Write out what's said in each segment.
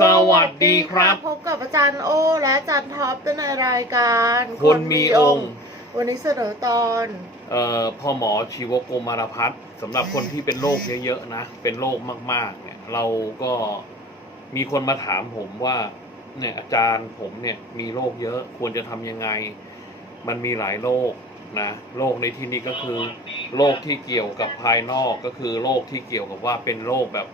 สวัสดีครับ พบกับอาจารย์โอ และอาจารย์ท็อปในรายการคนมีองค์ วันนี้เสนอตอนเอ่อพ่อหมอชีวโกมารพัฒน์สำหรับคนที่เป็นโรคเยอะๆนะ เป็นโรคมากๆ เนี่ย เราก็มีคนมาถามผมว่า เนี่ยอาจารย์ผมเนี่ยมีโรคเยอะควรจะทำยังไง มันมีหลายโรคนะโรคในที่นี้ก็คือโรคที่เกี่ยวกับภายนอกก็คือโรคที่เกี่ยวกับว่าเป็นโรคแบบ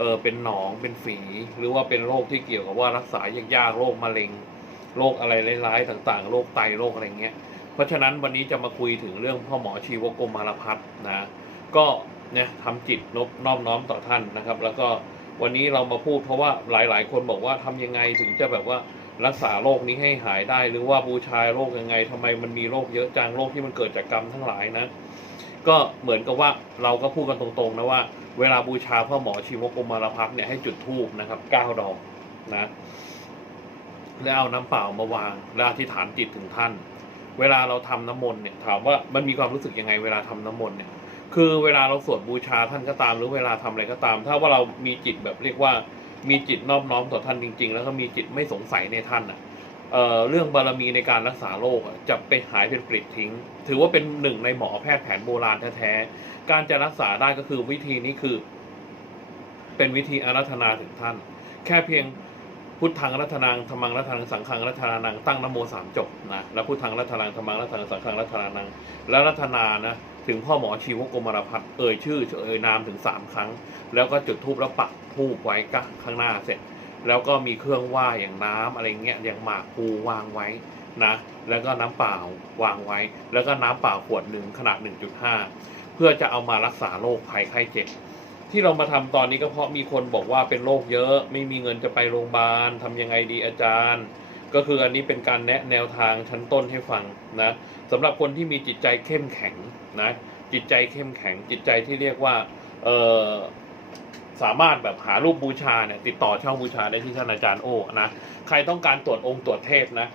เออเป็นหนองเป็นฝีหรือว่าเป็นโรคที่เกี่ยวกับว่ารักษายากๆโรคมะเร็งโรคอะไรร้ายๆต่างๆโรคไตโรคอะไรเงี้ยเพราะฉะนั้นวันนี้จะมาคุยถึงเรื่องพ่อหมอชีวโกมารพัฒน์นะก็เนี่ยทำจิตนบน้อมน้อมต่อท่านนะครับ แล้วก็วันนี้เรามาพูดเพราะว่าหลายๆ คนบอกว่าทำยังไงถึงจะแบบว่ารักษาโรคนี้ให้หายได้ หรือว่าบูชาโรคยังไงทำไมมันมีโรคเยอะจังโรคที่มันเกิดจากกรรมทั้งหลายนะ ก็เหมือนกับว่าเราก็พูดกันตรงๆนะว่า เวลาบูชาพ่อหมอชีวโกมารพัฒน์เนี่ยให้จุดธูปนะครับเก้าดอกนะแล้วเอาน้ำเปล่ามาวางแล้วอธิษฐานจิตถึงท่าน เวลาเราทำน้ำมนต์เนี่ยถามว่ามันมีความรู้สึกยังไงเวลาทำน้ำมนต์เนี่ยคือเวลาเราสวดบูชาท่านก็ตามหรือเวลาทำอะไรก็ตาม ถ้าว่าเรามีจิตแบบเรียกว่ามีจิตนอบน้อมต่อท่านจริง ๆ แล้วก็มีจิตไม่สงสัยในท่านอะ เเรื่องบารมีในการรักษาโรคอะจะไปหายเป็นปลิดทิ้ง ถือว่าเป็นหนึ่งในหมอแพทย์แผนโบราณแท้ๆ การจะรักษาได้ก็คือวิธีนี้คือ เป็นวิธีอารัธนาถึงท่าน แค่เพียงพุทธังรัตนังธรรมังรัตนังสังฆังรัตนานังตั้งนโมสามจบนะแล้วพุทธังรัตนังธรรมังรัตนังสังฆังรัตนานัง แล้วรัตนานะถึงพ่อหมอชีวโกมารพัฒน์เอ่ยชื่อเอ่ยนามถึงสามครั้ง แล้วก็จุดธูปแล้วปักธูปไว้ก็ข้างหน้าเสร็จ แล้วก็มีเครื่องไหว้อย่างน้ำอะไรเงี้ยอย่างหมากภูวางไว้นะแล้วก็น้ำเปล่าวางไว้ แล้วก็น้ำเปล่าขวดหนึ่งขนาด 1.5 เพื่อจะเอามารักษาโรคภัยไข้เจ็บที่เรามาทำตอนนี้ก็เพราะมีคนบอกว่าเป็นโรคเยอะ ไม่มีเงินจะไปโรงพยาบาลทำยังไงดีอาจารย์ ก็คืออันนี้เป็นการแนะแนวทางชั้นต้นให้ฟังนะสำหรับคนที่มีจิตใจเข้มแข็งนะจิตใจเข้มแข็งจิตใจที่เรียกว่าเออ สามารถแบบหารูปบูชาเนี่ยติดต่อเช่าบูชาได้ที่ท่านอาจารย์โอนะใครต้องการตรวจองค์ตรวจเทพนะ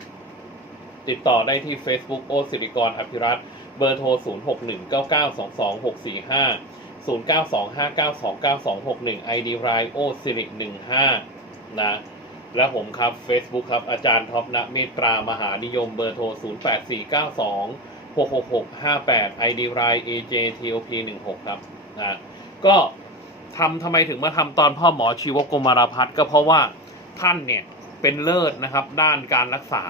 ติดต่อได้ที่ Facebook โอสิริกรอภิรัตเบอร์โทร 0 6 1 9 9 2 2 6 4 5 0 9 2 5 9 2 9 2 6 1 ID r i o สิริ15 นะและผมครับ Facebook ครับ อาจารย์ท็อปณเมตรามหานิยมเบอร์โทร 0 8 4 9 2 6 6 6 5 8 ID r i AJTOP 16 ครับนะก็ ทำทำไมถึงมาทำตอนพ่อหมอชีวโกมารพัฒน์ก็เพราะว่าท่านเนี่ยเป็นเลิศนะครับด้านการรักษา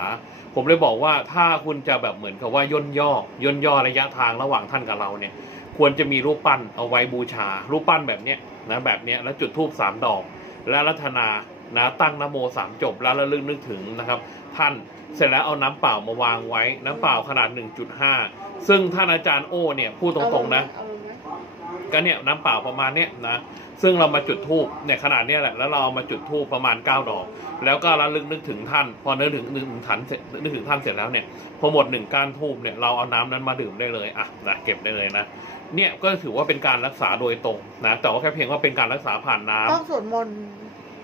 ผมเลยบอกว่าถ้าคุณจะแบบเหมือนกับว่าย่นย่อย่นย่อระยะทางระหว่างท่านกับเราเนี่ย ควรจะมีรูปปั้นเอาไว้บูชา รูปปั้นแบบเนี้ยนะแบบเนี้ยแล้วจุดธูปสามดอก และรัตนานะตั้งนโมสามจบแล้วระลึกนึกถึงนะครับ ท่านเสร็จแล้วเอาน้ำเปล่ามาวางไว้น้ำเปล่าขนาด 1.5 ซึ่งท่านอาจารย์โอ้เนี่ยพูดตรงๆนะ ก็เนี่ยน้ำเปล่าประมาณเนี้ยนะซึ่งเรามาจุดธูปเนี่ยขนาดเนี้ยแหละแล้วเราเอามาจุดธูปประมาณ 9 ดอก แล้วก็ระลึกนึกถึงท่าน พอนึกถึงนึกถึงท่านเสร็จนึกถึงท่านเสร็จแล้วเนี่ยพอหมดหนึ่งก้านธูปเนี่ยเราเอาน้ำนั้นมาดื่มได้เลยอะนะเก็บได้เลยนะเนี่ยก็ถือว่าเป็นการรักษาโดยตรงนะแต่ว่าแค่เพียงว่าเป็นการรักษาผ่านน้ำ ต้องสวดมนต์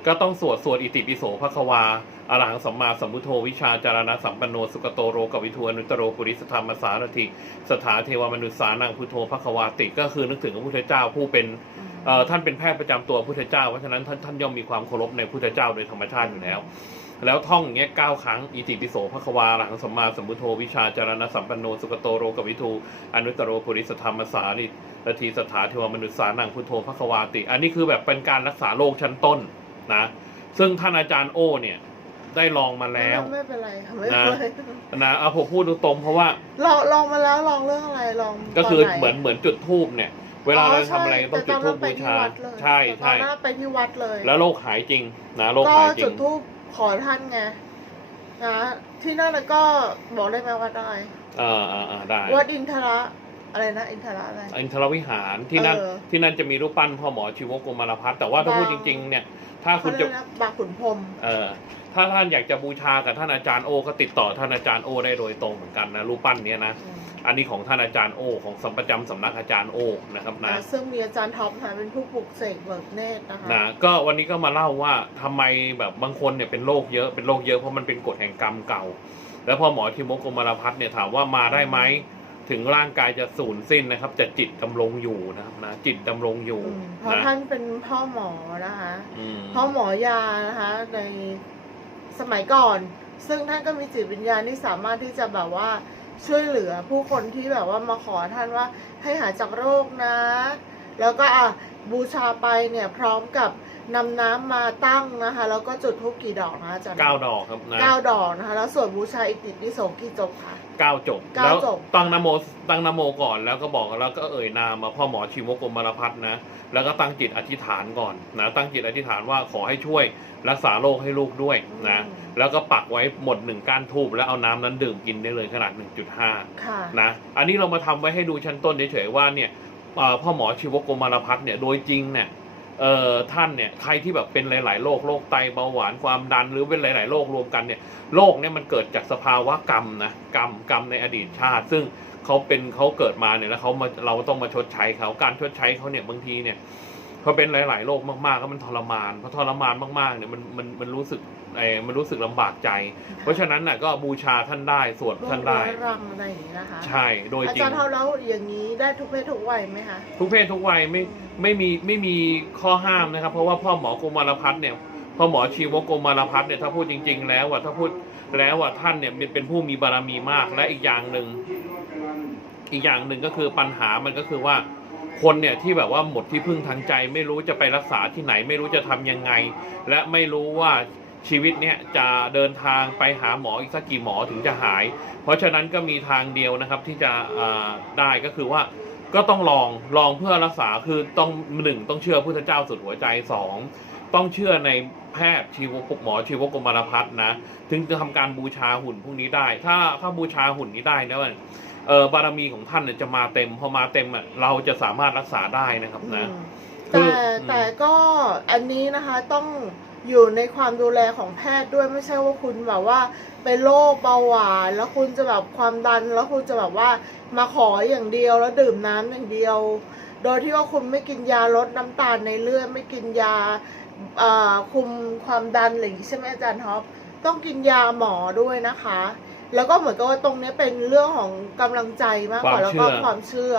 ก็ต้องสวดสวดอิติปิโสภควาอรหังสัมมาสัมพุทโธวิชาจารณะสัมปันโนสุกโตโรกวิทูอนุตโรปุริสธรรมสารถิสถาเทวมนุษสานังพุทโธภควาติ ก็คือนึกถึงพระพุทธเจ้าผู้เป็นท่านเป็นแพทย์ประจำตัวพระพุทธเจ้าเพราะฉะนั้นท่านท่านย่อมมีความเคารพในพระพุทธเจ้าโดยธรรมชาติอยู่แล้ว แล้วท่องอย่างเงี้ยเก้าครั้งอิติปิโสภควาอรหังสัมมาสัมพุทโธวิชาจารณะสัมปันโนสุกโตโรกวิทูอนุตตโรปุริสธรรมสาริทีสถาเทวมนุษสานังพุทโธภควาติ อันนี้คือแบบเป็นการรักษาโรคชั้นต้น นะ ซึ่งท่านอาจารย์โอ้เนี่ย ได้ลองมาแล้ว ไม่เป็นไรค่ะไม่นะเป็นไรนะเอาผมพูดตรงๆเพราะว่าลองลองมาแล้วลองเรื่องอะไรลองก็คือตนไเหมือนเหมือนจุดทูบเนี่ย เวลาเราทำอะไรต้องจุดทูบแต่บูตอนนั้นไปที่ชาวัดเลยใช่แต่ตอใช่นนั้นไปที่วัดเลย แล้วโรคหายจริงนะโรคก็หายจริจุงดทูปขอท่านไงนะที่นั่นน่ะก็บอกได้ไหมวัดอะไรเออเออเออได้วัดอินทระ อะไรนะอินทระอะไร อินทรวิหารที่นั่นเออที่นั่นจะมีรูปปั้นพ่อหมอชีวโกมารพัฒน์แต่ว่าถ้าบางพูดจริงๆ เนี่ยถ้าคุณจะ เขาเรียกนะบางขุนพรหมเออถ้าท่านอยากจะบูชากับท่านอาจารย์โอก็ติดต่อท่านอาจารย์โอได้โดยตรงเหมือนกันนะรูปปั้นเนี้ยนะอืมอันนี้ของท่านอาจารย์โอของสัมประจำสำนักอาจารย์โอนะครับนะอ่าซึ่งมีอาจารย์ท็อปค่ะเป็นผู้ปลุกเสกเบิกเนตรนะคะ นะก็วันนี้ก็มาเล่าว่าทำไมแบบบางคนเนี่ยเป็นโรคเยอะเป็นโรคเยอะเพราะมันเป็นกฎแห่งกรรมเก่า แล้วพอหมอทิโมกรมารพัฒน์เนี่ยถามว่ามาได้ไหม ถึงร่างกายจะสูญสิ้นนะครับจะจิตดำรงอยู่นะครับนะจิตดำรงอยู่อืมเพราะนะท่านเป็นพ่อหมอนะคะ อืมพ่อหมอยานะคะ ในสมัยก่อน ซึ่งท่านก็มีจิตวิญญาณที่สามารถที่จะแบบว่าช่วยเหลือผู้คนที่แบบว่ามาขอท่านว่าให้หายจากโรคนะ แล้วก็อะบูชาไปเนี่ยพร้อมกับ นำน้ำมาตั้งนะคะ แล้วก็จุดธูปกี่ดอกนะคะอาจารย์เก้าดอกครับนะเก้าดอกนะคะ แล้วสวดบูชาอิติปิโสกี่จบค่ะ เก้าจบเก้าแล้วจบ ตั้งนโมตั้งนโมก่อนแล้วก็บอกแล้วก็เอ่ยนามมาพ่อหมอชีวกรมารพัฒน์นะ แล้วก็ตั้งจิตอธิษฐานก่อนนะตั้งจิตอธิษฐานว่าขอให้ช่วยรักษาโรคให้ลูกด้วยนะอืม แล้วก็ปักไว้หมดหนึ่งก้านทูบแล้วเอาน้ำนั้นดื่มกินได้เลยขนาด 1.5 ค่ะ นะอันนี้เรามาทำไว้ให้ดูชั้นต้นเฉยๆว่าเนี่ยเอ่อพ่อหมอชีวกรมารพัฒน์เนี่ยโดยจริงเนี่ย เอ่อท่านเนี่ยใครที่แบบเป็นหลาย ๆ โรคโรคไตเบาหวานความดันหรือเป็นหลาย ๆ โรครวมกันเนี่ยโรคเนี่ยมันเกิดจากสภาวะกรรมนะกรรมกรรมในอดีตชาติ ซึ่งเขาเป็นเขาเกิดมาเนี่ยแล้วเขามาเราต้องมาชดใช้เขาการชดใช้เขาเนี่ยบางทีเนี่ยเขาเป็นหลาย ๆ โรคมากๆก็มันทรมานพอทรมานมากๆเนี่ยมันมันมันรู้สึก เออมันรู้สึกลำบากใจ เพราะฉะนั้นน่ะก็บูชาท่านได้สวดโรคท่านเรื้ได้อรังอะไรอย่างนี้นะคะใช่โดยอาจริจางรย์เท่าแล้วอย่างนี้ได้ทุกเพศทุกวัยไหมคะ ทุกเพศทุกวัยไม่ไม่มีไม่มีข้อห้ามนะครับ เพราะว่าพ่อหมอกุมารพัฒน์เนี่ยพ่อหมอชีวกุมารพัฒน์เนี่ยถ้าพูดจริง ๆ แล้วอะถ้าพูดแล้วอะท่านเนี่ยเป็นเป็นผู้มีบารมีมากและอีกอย่างหนึ่งอีกอย่างหนึ่งก็คือปัญหามันก็คือว่าคนเนี่ยที่แบบว่าหมดที่พึ่งทางใจ ไม่รู้จะไปรักษาที่ไหน ไม่รู้จะทำยังไง และไม่รู้ว่า ชีวิตเนี่ยจะเดินทางไปหาหมออีกสักกี่หมอถึงจะหาย เพราะฉะนั้นก็มีทางเดียวนะครับที่จะอ่าได้ก็คือว่าก็ต้องลองลองเพื่อรักษาคือต้องหนึ่งต้องเชื่อพุทธเจ้าสุดหัวใจสองต้องเชื่อในแพทย์ชีวกหมอชีวกรมารพัฒน์นะถึงจะทำการบูชาหุ่นพวกนี้ได้ ถ้าถ้าบูชาหุ่นนี้ได้นะว่าเออบารมีของท่านเนี่ยจะมาเต็มพอมาเต็มอะเราจะสามารถรักษาได้นะครับนะอืมคือแต่อืมแต่ก็อันนี้นะคะต้อง อยู่ในความดูแลของแพทย์ด้วยไม่ใช่ว่าคุณแบบว่าเป็นโรคเบาหวานแล้วคุณจะแบบความดัน แล้วคุณจะแบบว่ามาขออย่างเดียวแล้วดื่มน้ำอย่างเดียว โดยที่ว่าคุณไม่กินยาลดน้ำตาลในเลือดไม่กินยาเอ่อคุมความดันอะไรอย่างนี้ใช่ไหมอาจารย์ท็อปต้องกินยาหมอด้วยนะคะ แล้วก็เหมือนกับว่าตรงเนี้ยเป็นเรื่องของกำลังใจมากกว่าความแล้วก็เชื่อความเชื่อ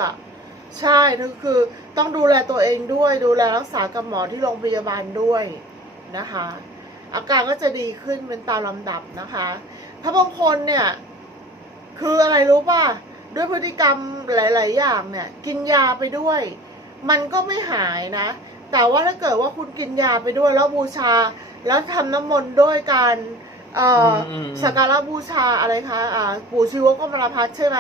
ใช่ก็คือต้องดูแลตัวเองด้วย ดูแลรักษากับหมอที่โรงพยาบาลด้วย นะคะ อาการก็จะดีขึ้นเป็นตามลำดับนะคะถ้าบางคนเนี่ยคืออะไรรู้ป่ะด้วยพฤติกรรมหลาย ๆ อย่างเนี่ย กินยาไปด้วย มันก็ไม่หายนะ แต่ว่าถ้าเกิดว่าคุณกินยาไปด้วย แล้วบูชา แล้วทำน้ำมนต์ด้วยการเอ่ออมสักการะบูชาอะไรคะอ่าปู่ชีวกมรพัฒน์ใช่ไหม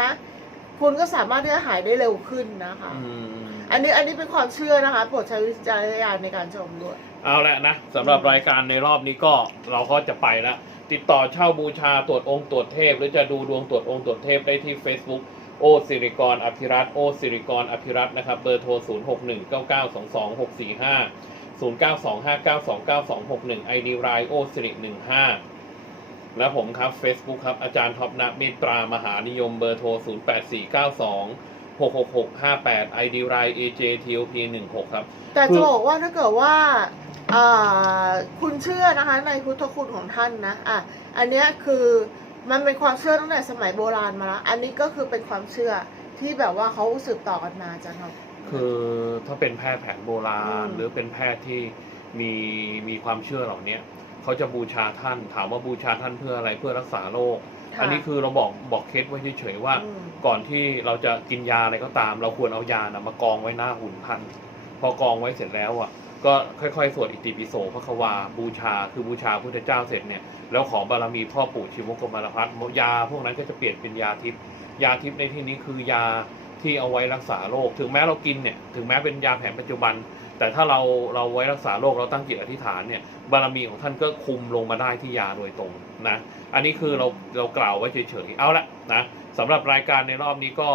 คุณก็สามารถที่จะหายได้เร็วขึ้นนะคะอืมอันนี้อันนี้เป็นความเชื่อนะคะโปรดใช้วิจารณญาณในการชมด้วย เอาละนะสำหรับรายการในรอบนี้ก็เราก็จะไปแล้ว ติดต่อเช่าบูชาตรวจองค์ตรวจเทพ หรือจะดูดวงตรวจองค์ตรวจเทพได้ที่ Facebook โอสิริกรอภิรัตโอสิริกรอภิรัตนะครับ เบอร์โทร 0 6 1 9 9 2 2 6 4 5 0 9 2 5 9 2 9 2 6 1 ID รายโอสิริ15 และผมครับ Facebook ครับ อาจารย์ท็อปนักเมตตามหานิยมเบอร์โทร 0 8 4 9 2 6 6 6 5 8 ID ราย AJTOP 16ครับ แต่จะบอกว่าถ้าเกิดว่า คุณเชื่อนะคะในพุทธคุณของท่านนะอะอันเนี้ยคือมันเป็นความเชื่อตั้งแต่สมัยโบราณมาแล้วอันนี้ก็คือเป็นความเชื่อที่แบบว่าเขาสืบต่อกันมาจ้ะครับคือถ้าเป็นแพทย์แผนโบราณอืมหรือเป็นแพทย์ที่มีมีความเชื่อเหล่าเนี้ยเขาจะบูชาท่าน ถามว่าบูชาท่านเพื่ออะไรเพื่อรักษาโรคค่ะอันนี้คือเราบอกบอกเคสไว้เฉยๆว่าอืมก่อนที่เราจะกินยาอะไรก็ตาม เราควรเอายานะมากองไว้หน้าหุ่นท่าน พอกองไว้เสร็จแล้วอะ ก็ค่อยๆ สวดอิติปิโสพระควาบูชา คือบูชาพุทธเจ้าเสร็จเนี่ยแล้วขอบารมีพ่อปู่ชิวกมารพัฒยา พวกนั้นก็จะเปลี่ยนเป็นยาทิพย์ยาทิพย์ในที่นี้คือยาที่เอาไว้รักษาโรค ถึงแม้เรากินเนี่ยถึงแม้เป็นยาแผนปัจจุบัน แต่ถ้าเราเราไว้รักษาโรคเราตั้งจิตอธิษฐานเนี่ยบารมีของท่านก็คุมลงมาได้ที่ยาโดยตรงนะอันนี้คือเราเรากล่าวไว้เฉยๆเอาละนะสำหรับรายการในรอบนี้ก็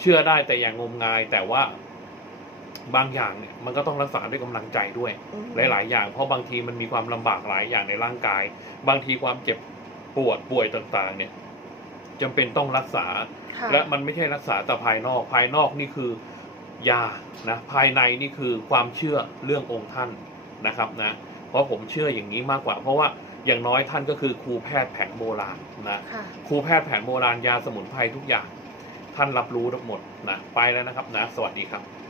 เชื่อได้แต่อย่างงมงายแต่ว่า บางอย่างเนี่ยมันก็ต้องรักษาด้วยกำลังใจด้วยอืมหลาย ๆ อย่าง เพราะบางทีมันมีความลำบากหลายอย่างในร่างกาย บางทีความเจ็บปวดป่วยต่าง ๆ เนี่ยจำเป็นต้องรักษาค่ะและมันไม่ใช่รักษาแต่ภายนอก ภายนอกนี่คือยานะภายในนี่คือความเชื่อเรื่ององค์ท่านนะครับนะเพราะผมเชื่ออย่างนี้มากกว่า เพราะว่าอย่างน้อยท่านก็คือครูแพทย์แผนโบราณนะค่ะครูแพทย์แผนโบราณยาสมุนไพรทุกอย่าง ท่านรับรู้ทั้งหมดนะไปแล้วนะครับนะสวัสดีครับ